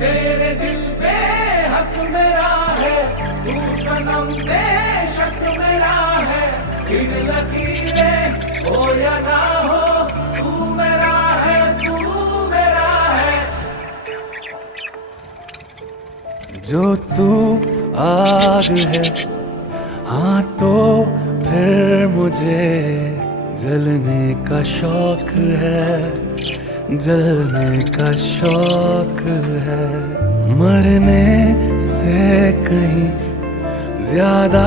तेरे दिल पे हक मेरा है, तू सनम बेशक मेरा है। फिर लकीरें हो या ना हो, तू मेरा है, तू मेरा है। जो तू आग है, हाँ तो फिर मुझे जलने का शौक है, जलने का शौक है। मरने से कहीं ज्यादा